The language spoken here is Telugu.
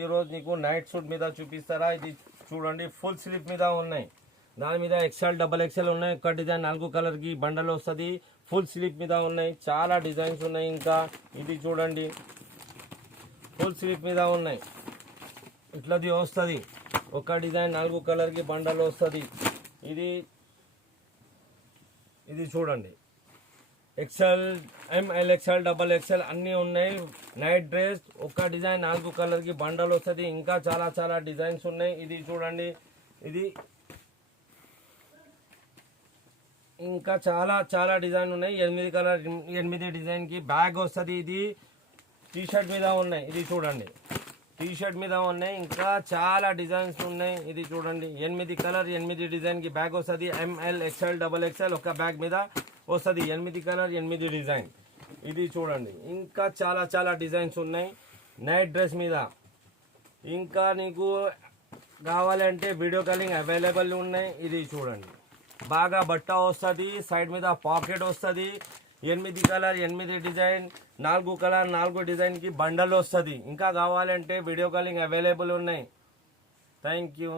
ఈ రోజు నీకు నైట్ సూట్ మీద చూపిస్తారా. ఇది చూడండి ఫుల్ స్లీప్ మీద ఉన్నాయి. దాని మీద ఎక్స్ఎల్ డబల్ ఎక్స్ఎల్ ఉన్నాయి. ఒక డిజైన్ 4 కలర్ కి బండల్ వస్తుంది. ఫుల్ స్లీప్ మీద ఉన్నాయి. చాలా డిజైన్స్ ఉన్నాయి. ఇంకా ఇది చూడండి ఫుల్ స్లీప్ మీద ఉన్నాయి. ఇట్లది వస్తుంది. ఒక డిజైన్ 4 కలర్ కి బండల్ వస్తుంది. ఇది చూడండి XL M L XL double XL అన్నీ ఉన్నాయి. నైట్ డ్రెస్ ఒక డిజైన్ 4 కలర్ కి బండల్ వస్తుంది. ఇంకా చాలా చాలా డిజైన్స్ ఉన్నాయి. ఇది చూడండి ఇది ఇంకా చాలా చాలా డిజైన్ ఉన్నాయి. 8 కలర్ 8 డిజైన్ కి బ్యాగ్ వస్తుంది. ఇది టీ షర్ట్ మీద ఉన్నాయి. ఇది చూడండి టీ షర్ట్ మీద ఉన్నాయి. ఇంకా చాలా డిజైన్స్ ఉన్నాయి. ఇది చూడండి 8 కలర్ 8 డిజైన్ కి బ్యాగ్ వస్తుంది. ఎంఎల్ ఎక్స్ఎల్ డబల్ ఎక్స్ఎల్ ఒక బ్యాగ్ మీద వస్తుంది. 8 కలర్ 8 డిజైన్. ఇది చూడండి ఇంకా చాలా చాలా డిజైన్స్ ఉన్నాయి నైట్ డ్రెస్ మీద. ఇంకా నీకు కావాలంటే వీడియో కాలింగ్ అవైలబుల్ ఉన్నాయి. ఇది చూడండి బాగా బట్ట వస్తుంది. సైడ్ మీద పాకెట్ వస్తుంది. 8 కలర్ 8 డిజైన్ 4 కలర్ 4 డిజైన్ కి బండల్ వస్తుంది. ఇంకా కావాలంటే వీడియో కాలింగ్ అవైలబుల్ ఉన్నాయి. Thank you.